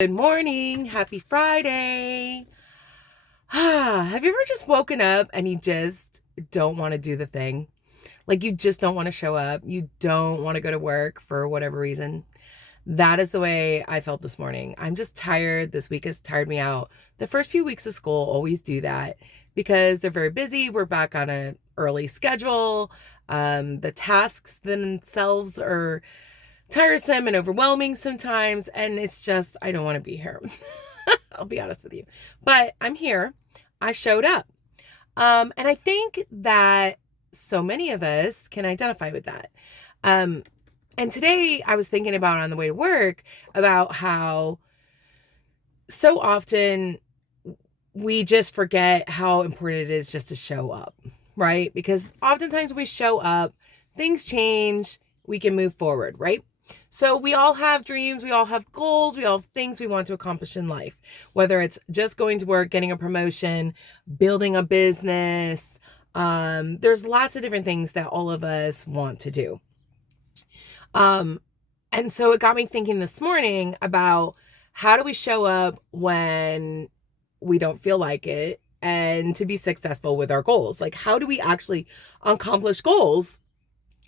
Good morning. Happy Friday. Have you ever just woken up and you just don't want to do the thing? Like you just don't want to show up. You don't want to go to work for whatever reason. That is the way I felt this morning. I'm just tired. This week has tired me out. The first few weeks of school always do that because they're very busy. We're back on an early schedule. The tasks themselves are tiresome and overwhelming sometimes, and it's just, I don't want to be here. I'll be honest with you. But I'm here. I showed up. And I think that so many of us can identify with that. And today I was thinking about on the way to work about how so often we just forget how important it is just to show up, right? Because oftentimes we show up, things change, we can move forward, right? So we all have dreams, we all have goals, we all have things we want to accomplish in life, whether it's just going to work, getting a promotion, building a business. There's lots of different things that all of us want to do. And so it got me thinking this morning about how do we show up when we don't feel like it and to be successful with our goals? Like, how do we actually accomplish goals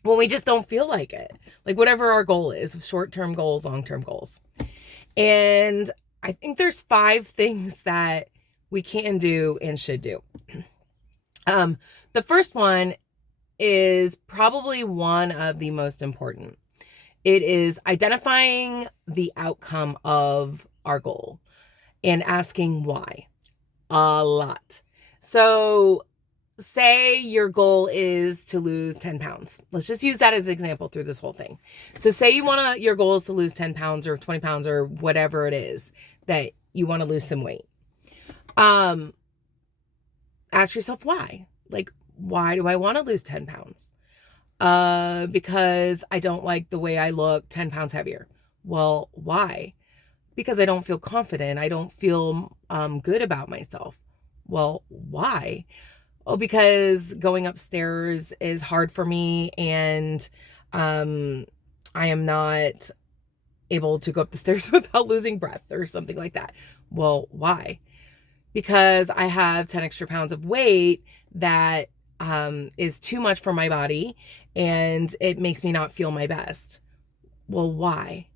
when we just don't feel like it? Like whatever our goal is, short-term goals, long-term goals. And I think there's 5 things that we can do and should do. The first one is probably one of the most important. It is identifying the outcome of our goal and asking why a lot. So say your goal is to lose 10 pounds. Let's just use that as an example through this whole thing. So say your goal is to lose 10 pounds or 20 pounds or whatever it is that you want to lose some weight. Ask yourself why. Like, why do I want to lose 10 pounds? Because I don't like the way I look 10 pounds heavier. Well, why? Because I don't feel confident. I don't feel good about myself. Well, why? Oh, because going upstairs is hard for me and I am not able to go up the stairs without losing breath or something like that. Well, why? Because I have 10 extra pounds of weight that is too much for my body and it makes me not feel my best. Well, why?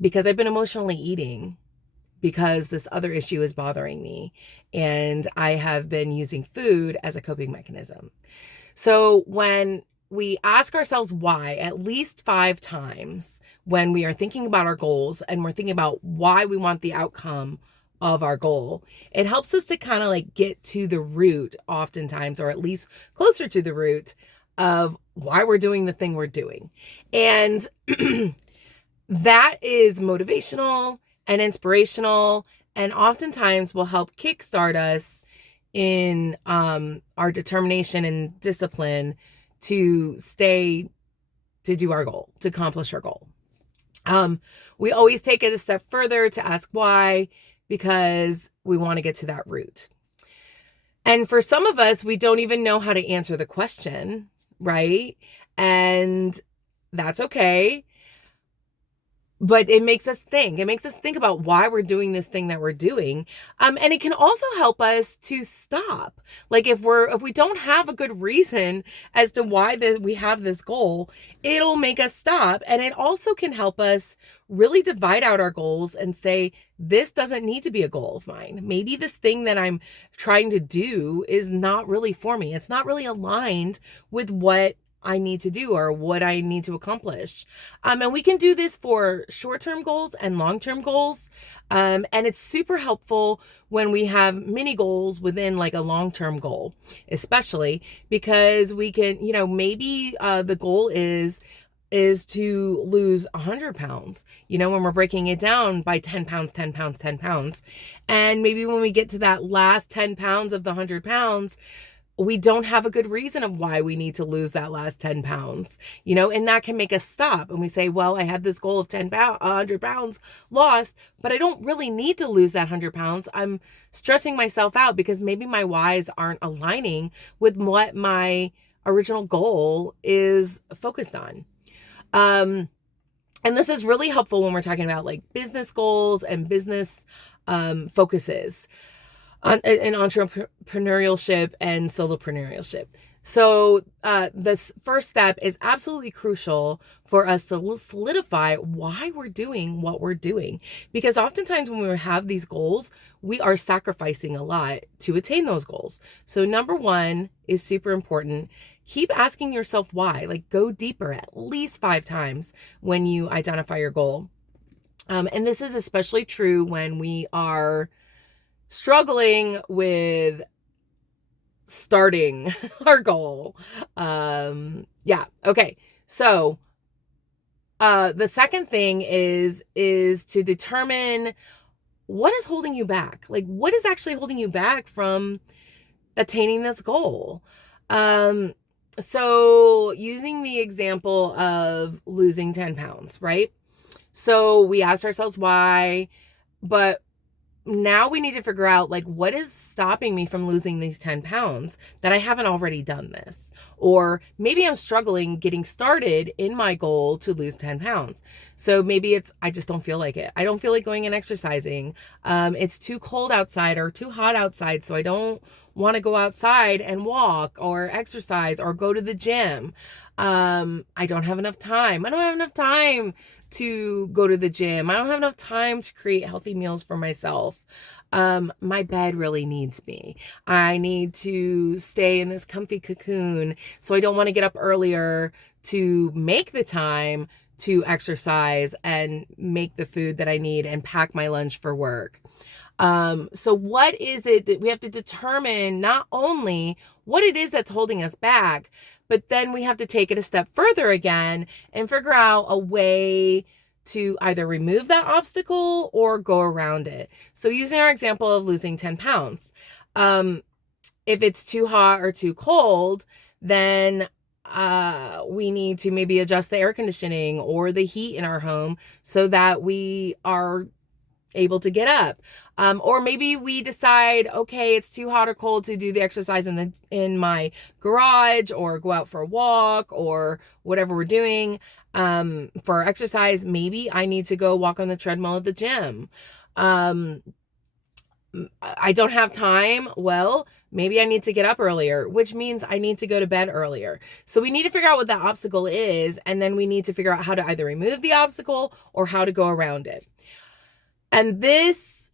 Because I've been emotionally eating because this other issue is bothering me and I have been using food as a coping mechanism. So when we ask ourselves why at least 5 times when we are thinking about our goals and we're thinking about why we want the outcome of our goal, it helps us to kind of like get to the root oftentimes, or at least closer to the root of why we're doing the thing we're doing. And that is motivational and inspirational, and oftentimes will help kickstart us in our determination and discipline to do our goal, to accomplish our goal. We always take it a step further to ask why, because we want to get to that root. And for some of us, we don't even know how to answer the question, right? And that's okay. But it makes us think. It makes us think about why we're doing this thing that we're doing. And it can also help us to stop. Like if we don't have a good reason as to why we have this goal, it'll make us stop. And it also can help us really divide out our goals and say, this doesn't need to be a goal of mine. Maybe this thing that I'm trying to do is not really for me. It's not really aligned with what I need to do or what I need to accomplish. And we can do this for short-term goals and long-term goals. And it's super helpful when we have mini goals within like a long-term goal, especially because we can, maybe the goal is to lose 100 pounds, when we're breaking it down by 10 pounds, 10 pounds, 10 pounds. And maybe when we get to that last 10 pounds of the 100 pounds, we don't have a good reason of why we need to lose that last 10 pounds, and that can make us stop. And we say, well, I had this goal of 100 pounds lost, but I don't really need to lose that 100 pounds. I'm stressing myself out because maybe my whys aren't aligning with what my original goal is focused on. And this is really helpful when we're talking about like business goals and business focuses in entrepreneurship and solopreneurship. So this first step is absolutely crucial for us to solidify why we're doing what we're doing. Because oftentimes when we have these goals, we are sacrificing a lot to attain those goals. So number one is super important. Keep asking yourself why. Like, go deeper at least 5 times when you identify your goal. And this is especially true when we are struggling with starting our goal. Okay. So the second thing is to determine what is holding you back. Like, what is actually holding you back from attaining this goal? So using the example of losing 10 pounds, right? So we asked ourselves why, but now we need to figure out, like, what is stopping me from losing these 10 pounds that I haven't already done this? Or maybe I'm struggling getting started in my goal to lose 10 pounds. So maybe it's, I just don't feel like it. I don't feel like going and exercising. It's too cold outside or too hot outside. So I don't want to go outside and walk or exercise or go to the gym. I don't have enough time. I don't have enough time to go to the gym. I don't have enough time to create healthy meals for myself. My bed really needs me. I need to stay in this comfy cocoon. So I don't want to get up earlier to make the time to exercise and make the food that I need and pack my lunch for work. So what is it that we have to determine? Not only what it is that's holding us back, but then we have to take it a step further again and figure out a way to either remove that obstacle or go around it. So using our example of losing 10 pounds, if it's too hot or too cold, then we need to maybe adjust the air conditioning or the heat in our home so that we are able to get up. Or maybe we decide, okay, it's too hot or cold to do the exercise in my garage or go out for a walk or whatever we're doing. For exercise, maybe I need to go walk on the treadmill at the gym. I don't have time. Well, maybe I need to get up earlier, which means I need to go to bed earlier. So we need to figure out what that obstacle is, and then we need to figure out how to either remove the obstacle or how to go around it. And this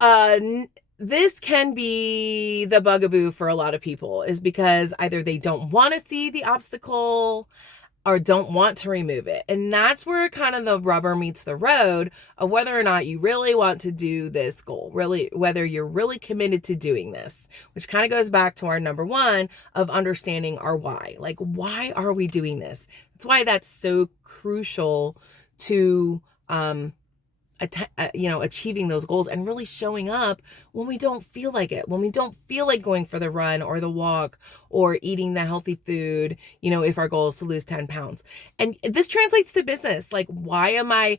can be the bugaboo for a lot of people, is because either they don't want to see the obstacle or don't want to remove it. And that's where kind of the rubber meets the road of whether or not you really want to do this goal, really, whether you're really committed to doing this, which kind of goes back to our number one of understanding our why. Like, why are we doing this? That's why that's so crucial to, achieving those goals and really showing up when we don't feel like it, when we don't feel like going for the run or the walk or eating the healthy food, if our goal is to lose 10 pounds. And this translates to business. Like, why am I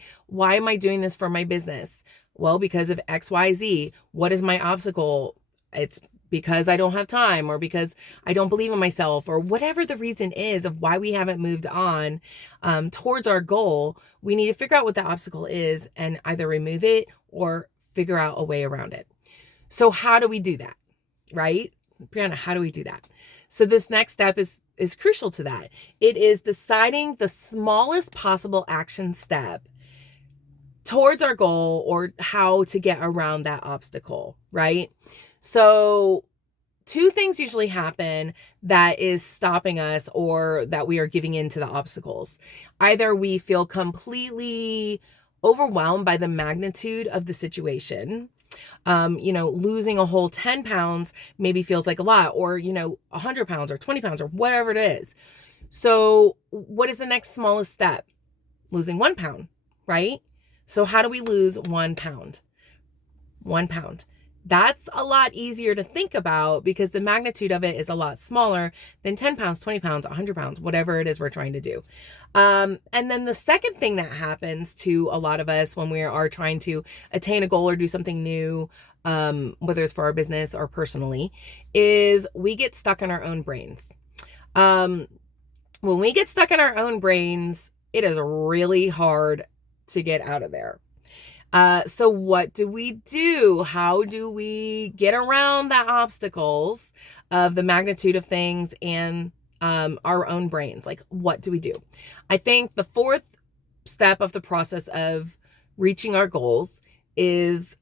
doing this for my business? Well, because of XYZ. What is my obstacle? It's because I don't have time, or because I don't believe in myself, or whatever the reason is of why we haven't moved on towards our goal. We need to figure out what the obstacle is and either remove it or figure out a way around it. So how do we do that? Right? Brianna, how do we do that? So this next step is crucial to that. It is deciding the smallest possible action step towards our goal, or how to get around that obstacle, right? So 2 things usually happen that is stopping us, or that we are giving in to the obstacles. Either we feel completely overwhelmed by the magnitude of the situation. Losing a whole 10 pounds maybe feels like a lot, or, 100 pounds or 20 pounds or whatever it is. So what is the next smallest step? Losing 1 pound, right? So how do we lose 1 pound? 1 pound. That's a lot easier to think about because the magnitude of it is a lot smaller than 10 pounds, 20 pounds, 100 pounds, whatever it is we're trying to do. And then the second thing that happens to a lot of us when we are trying to attain a goal or do something new, whether it's for our business or personally, is we get stuck in our own brains. When we get stuck in our own brains, it is really hard to get out of there. So what do we do? How do we get around the obstacles of the magnitude of things and our own brains? Like, what do we do? I think the fourth step of the process of reaching our goals is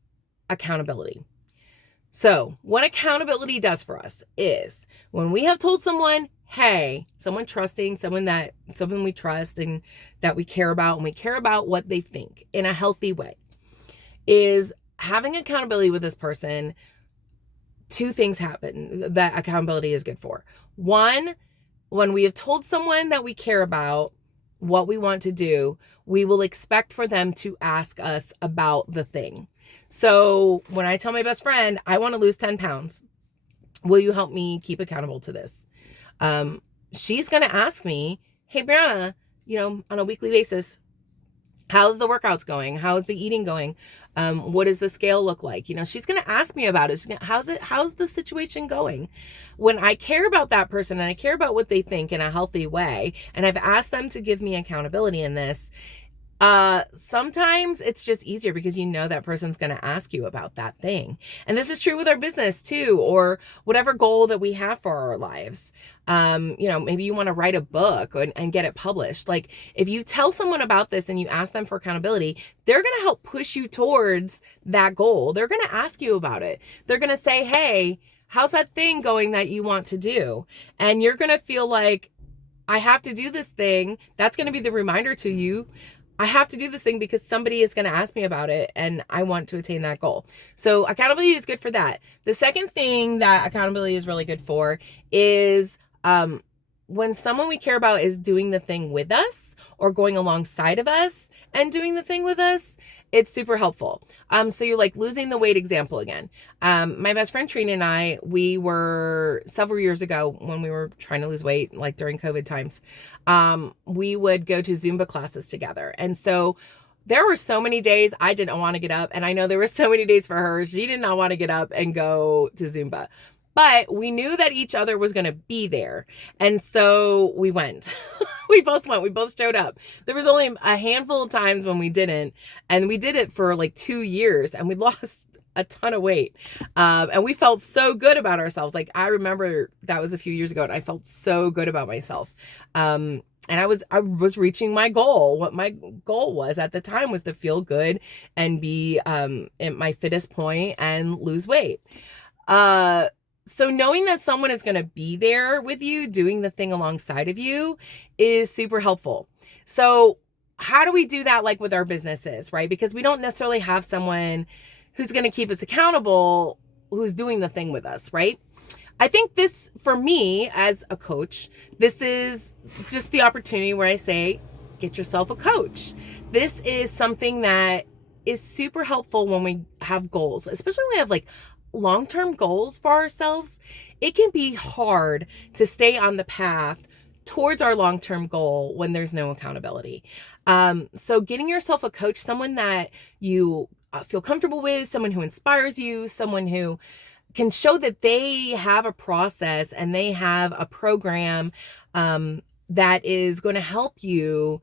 accountability. So what accountability does for us is when we have told someone, hey, someone trusting, someone we trust and that we care about, and we care about what they think in a healthy way, is having accountability with this person. Two things happen that accountability is good for. One, when we have told someone that we care about what we want to do, we will expect for them to ask us about the thing. So when I tell my best friend, I want to lose 10 pounds, will you help me keep accountable to this? She's going to ask me, hey, Brianna, on a weekly basis, how's the workouts going? How's the eating going? What does the scale look like? She's going to ask me about it. How's the situation going? When I care about that person and I care about what they think in a healthy way, and I've asked them to give me accountability in this, sometimes it's just easier because that person's going to ask you about that thing. And this is true with our business too, or whatever goal that we have for our lives. Maybe you want to write a book and get it published. Like if you tell someone about this and you ask them for accountability, they're going to help push you towards that goal. They're going to ask you about it. They're going to say, hey, how's that thing going that you want to do? And you're going to feel like, I have to do this thing. That's going to be the reminder to you. I have to do this thing because somebody is going to ask me about it and I want to attain that goal. So accountability is good for that. The second thing that accountability is really good for is when someone we care about is doing the thing with us or going alongside of us and doing the thing with us, it's super helpful. So you're like losing the weight example again. My best friend Trina and I, we were several years ago when we were trying to lose weight, like during COVID times, we would go to Zumba classes together. And so there were so many days I didn't want to get up. And I know there were so many days for her. She did not want to get up and go to Zumba. But we knew that each other was going to be there. And so we went. We both went. We both showed up. There was only a handful of times when we didn't. And we did it for like 2 years. And we lost a ton of weight. And we felt so good about ourselves. Like I remember that was a few years ago. And I felt so good about myself. And I was reaching my goal. What my goal was at the time was to feel good and be at my fittest point and lose weight. So knowing that someone is going to be there with you, doing the thing alongside of you is super helpful. So how do we do that like with our businesses, right? Because we don't necessarily have someone who's going to keep us accountable, who's doing the thing with us, right? I think this, for me as a coach, this is just the opportunity where I say, get yourself a coach. This is something that is super helpful when we have goals, especially when we have like long-term goals for ourselves. It can be hard to stay on the path towards our long-term goal when there's no accountability. So getting yourself a coach, someone that you feel comfortable with, someone who inspires you, someone who can show that they have a process and they have a program that is going to help you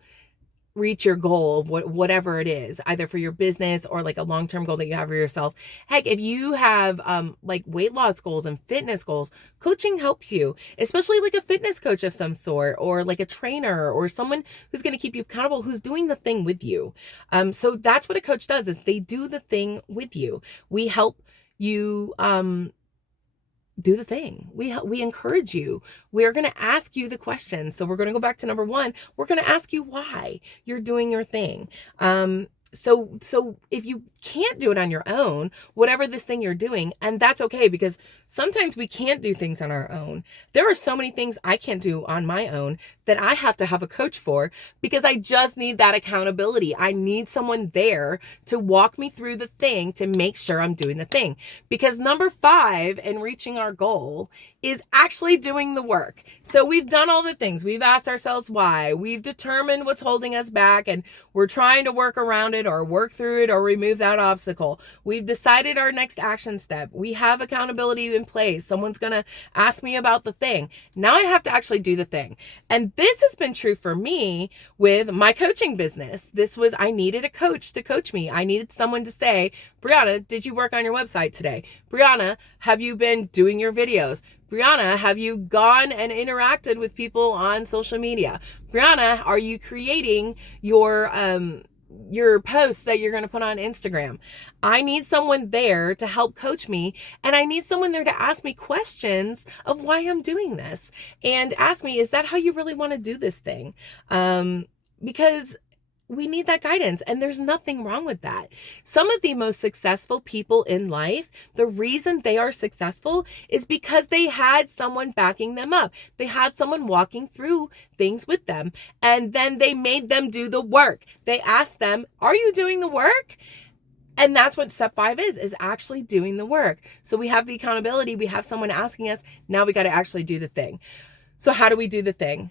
reach your goal of whatever it is, either for your business or like a long-term goal that you have for yourself. Heck, if you have like weight loss goals and fitness goals, coaching helps you, especially like a fitness coach of some sort, or like a trainer or someone who's going to keep you accountable, who's doing the thing with you. So that's what a coach does, is they do the thing with you. We help you do the thing. We encourage you. We're going to ask you the questions. So we're going to go back to number 1. We're going to ask you why you're doing your thing. So if you can't do it on your own, whatever this thing you're doing, and that's okay, because sometimes we can't do things on our own. There are so many things I can't do on my own that I have to have a coach for, because I just need that accountability. I need someone there to walk me through the thing to make sure I'm doing the thing. Because number 5 in reaching our goal is actually doing the work. So we've done all the things. We've asked ourselves why. We've determined what's holding us back, and we're trying to work around it it or work through it or remove that obstacle. We've decided our next action step. We have accountability in place. Someone's going to ask me about the thing. Now I have to actually do the thing. And this has been true for me with my coaching business. I needed a coach to coach me. I needed someone to say, Brianna, did you work on your website today? Brianna, have you been doing your videos? Brianna, have you gone and interacted with people on social media? Brianna, are you creating your posts that you're going to put on Instagram? I need someone there to help coach me, and I need someone there to ask me questions of why I'm doing this and ask me, is that how you really want to do this thing? Because we need that guidance, and there's nothing wrong with that. Some of the most successful people in life, the reason they are successful is because they had someone backing them up. They had someone walking through things with them, and then they made them do the work. They asked them, are you doing the work? And that's what step 5 is actually doing the work. So we have the accountability. We have someone asking us. Now we got to actually do the thing. So how do we do the thing?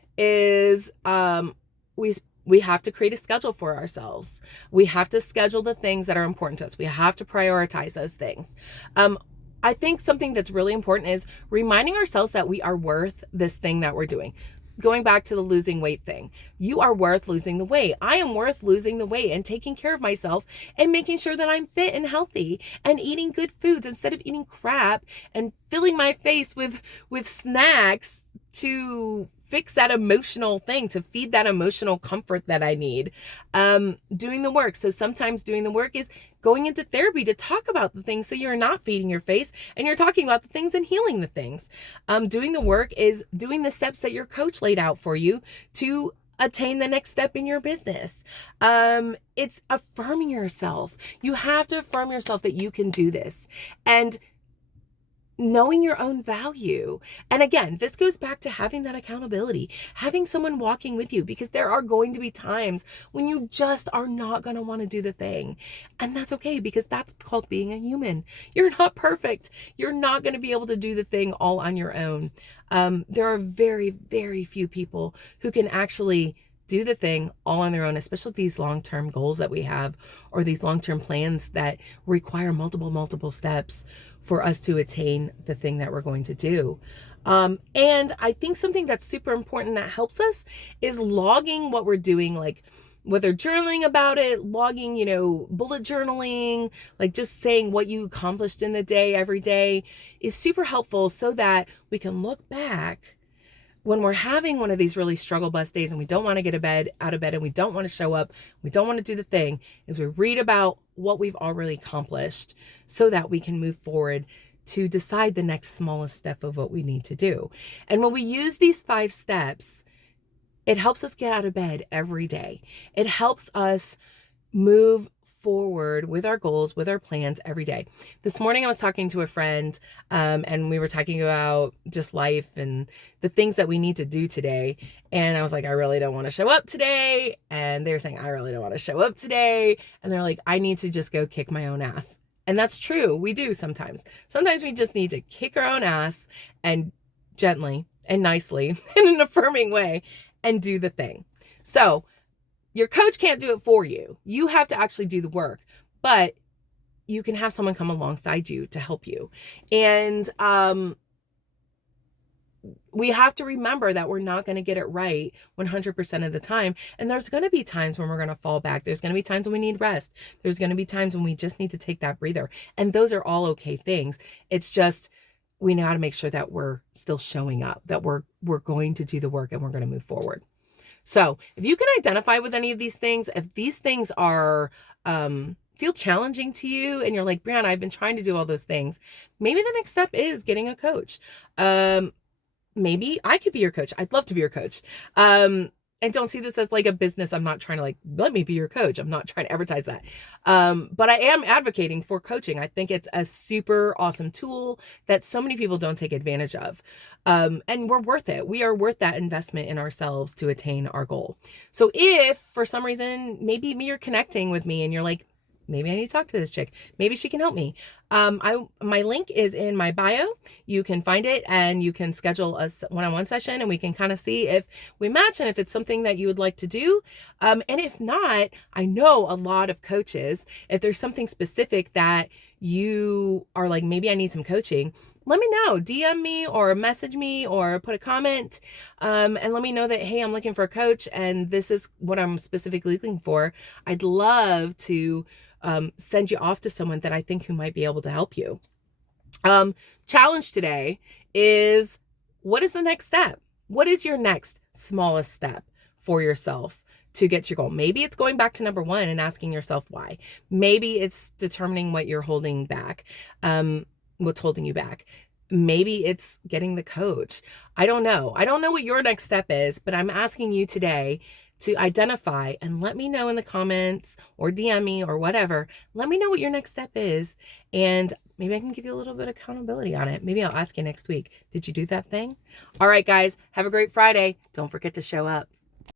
We have to create a schedule for ourselves. We have to schedule the things that are important to us. We have to prioritize those things. I think something that's really important is reminding ourselves that we are worth this thing that we're doing. Going back to the losing weight thing, you are worth losing the weight. I am worth losing the weight and taking care of myself and making sure that I'm fit and healthy and eating good foods instead of eating crap and filling my face with snacks to fix that emotional thing, to feed that emotional comfort that I need. Doing the work. So sometimes doing the work is going into therapy to talk about the things so you're not feeding your face and you're talking about the things and healing the things. Doing the work is doing the steps that your coach laid out for you to attain the next step in your business. It's affirming yourself. You have to affirm yourself that you can do this. And knowing your own value. And again, this goes back to having that accountability, having someone walking with you, because there are going to be times when you just are not going to want to do the thing. And that's okay, because that's called being a human. You're not perfect. You're not going to be able to do the thing all on your own. There are very, very few people who can actually do the thing all on their own, especially these long-term goals that we have, or these long-term plans that require multiple steps for us to attain the thing that we're going to do. And I think something that's super important that helps us is logging what we're doing, like whether journaling about it, logging, bullet journaling, like just saying what you accomplished in the day every day is super helpful so that we can look back when we're having one of these really struggle bus days and we don't want to get out of bed and we don't want to show up, we don't want to do the thing, is we read about what we've already accomplished so that we can move forward to decide the next smallest step of what we need to do. And when we use these 5 steps, it helps us get out of bed every day. It helps us move forward with our goals, with our plans every day. This morning I was talking to a friend and we were talking about just life and the things that we need to do today. And I was like, I really don't want to show up today. And they were saying, I really don't want to show up today. And they're like, I need to just go kick my own ass. And that's true. We do sometimes. Sometimes we just need to kick our own ass and gently and nicely in an affirming way and do the thing. So your coach can't do it for you. You have to actually do the work, but you can have someone come alongside you to help you. And we have to remember that we're not going to get it right 100% of the time. And there's going to be times when we're going to fall back. There's going to be times when we need rest. There's going to be times when we just need to take that breather. And those are all okay things. It's just, we know how to make sure that we're still showing up, that we're going to do the work and we're going to move forward. So if you can identify with any of these things, if these things are, feel challenging to you and you're like, Brianna, I've been trying to do all those things, maybe the next step is getting a coach. Maybe I could be your coach. I'd love to be your coach. And don't see this as like a business. I'm not trying to let me be your coach. I'm not trying to advertise that. But I am advocating for coaching. I think it's a super awesome tool that so many people don't take advantage of. And we're worth it. We are worth that investment in ourselves to attain our goal. So if for some reason, maybe you're connecting with me and you're like, maybe I need to talk to this chick. Maybe she can help me. My link is in my bio. You can find it and you can schedule a one-on-one session and we can kind of see if we match and if it's something that you would like to do. And if not, I know a lot of coaches, if there's something specific that you are like, maybe I need some coaching, let me know. DM me or message me or put a comment and let me know that, hey, I'm looking for a coach and this is what I'm specifically looking for. I'd love to send you off to someone that I think who might be able to help you. Challenge today is, what is the next step? What is your next smallest step for yourself to get to your goal? Maybe it's going back to number one and asking yourself why. Maybe it's determining what you're holding back, what's holding you back. Maybe it's getting the coach. I don't know. I don't know what your next step is, but I'm asking you today to identify and let me know in the comments or DM me or whatever. Let me know what your next step is. And maybe I can give you a little bit of accountability on it. Maybe I'll ask you next week. Did you do that thing? All right, guys, have a great Friday. Don't forget to show up.